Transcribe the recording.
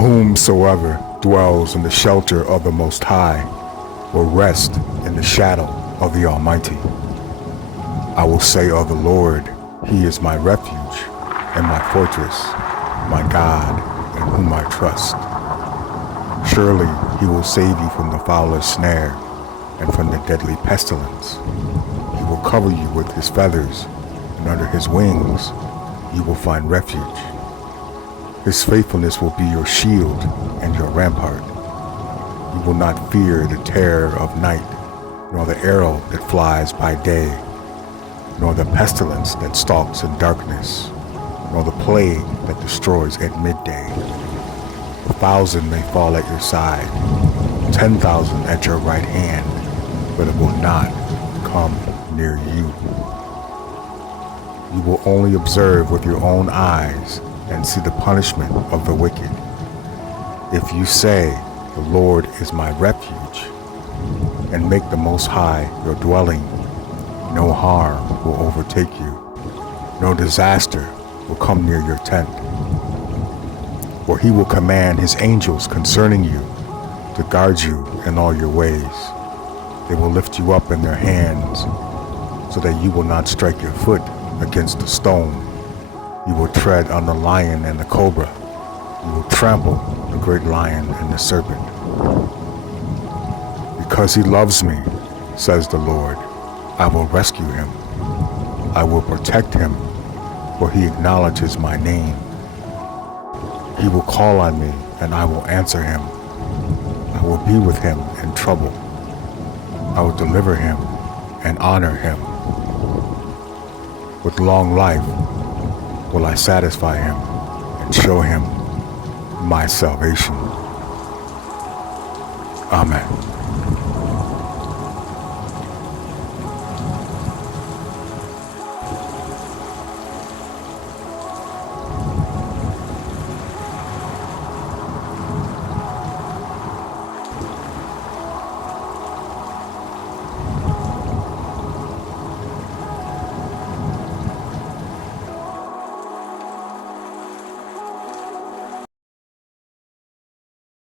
Whomsoever dwells in the shelter of the Most High will rest in the shadow of the Almighty. I will say of the Lord, He is my refuge and my fortress, my God in whom I trust. Surely He will save you from the fowler's snare and from the deadly pestilence. He will cover you with His feathers, and under His wings you will find refuge. His faithfulness will be your shield and your rampart. You will not fear the terror of night, nor the arrow that flies by day, nor the pestilence that stalks in darkness, nor the plague that destroys at midday. 1,000 may fall at your side, 10,000 at your right hand, but it will not come near you. You will only observe with your own eyes and see the punishment of the wicked. If you say, "The Lord is my refuge," and make the Most High your dwelling, no harm will overtake you, no disaster will come near your tent. For He will command His angels concerning you to guard you in all your ways. They will lift you up in their hands so that you will not strike your foot against a stone. You will tread on the lion and the cobra. You will trample the great lion and the serpent. Because He loves me, says the Lord, I will rescue him. I will protect him, for he acknowledges my name. He will call on me, and I will answer him. I will be with him in trouble. I will deliver him and honor him. With long life will I satisfy him and show him my salvation. Amen.